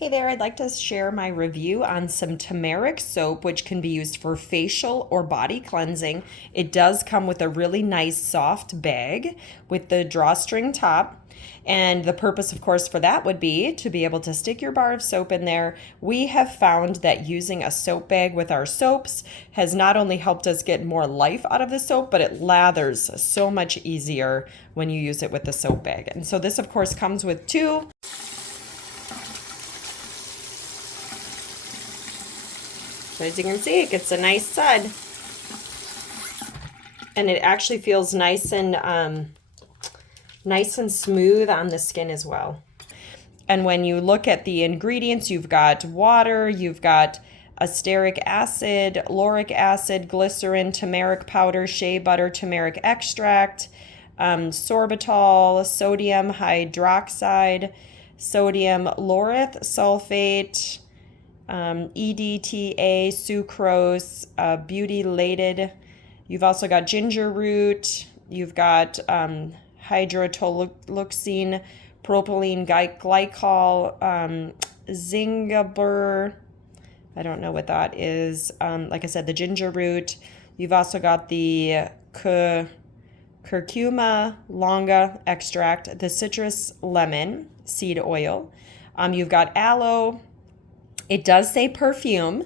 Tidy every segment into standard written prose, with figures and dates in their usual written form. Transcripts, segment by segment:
Hey there, I'd like to share my review on some turmeric soap, which can be used for facial or body cleansing. It does come with a really nice soft bag with the drawstring top. And the purpose, of course, for that would be to be able to stick your bar of soap in there. We have found that using a soap bag with our soaps has not only helped us get more life out of the soap, but it lathers so much easier when you use it with the soap bag. And so this, of course, comes with two. So as you can see, it gets a nice sud. And it actually feels nice and smooth on the skin as well. And when you look at the ingredients, you've got water, you've got asteric acid, lauric acid, glycerin, turmeric powder, shea butter, turmeric extract, sorbitol, sodium hydroxide, sodium laureth sulfate, EDTA, sucrose, butylated. You've also got ginger root. You've got hydrotoluene, propylene glycol, zingiber. I don't know what that is. Like I said, the ginger root. You've also got the curcuma longa extract, the citrus lemon seed oil. You've got aloe. It does say perfume.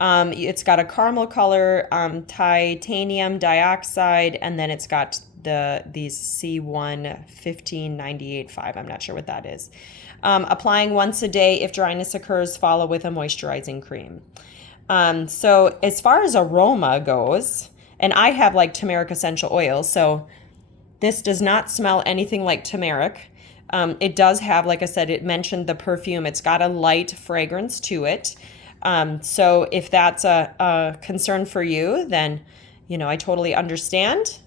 It's got a caramel color, titanium dioxide, and then it's got these C1 1598.5. I'm not sure what that is. Applying once a day. If dryness occurs, follow with a moisturizing cream. So as far as aroma goes, and I have like turmeric essential oil, so this does not smell anything like turmeric. It does have, like I said, it mentioned the perfume. It's got a light fragrance to it. So if that's a concern for you, then, I totally understand.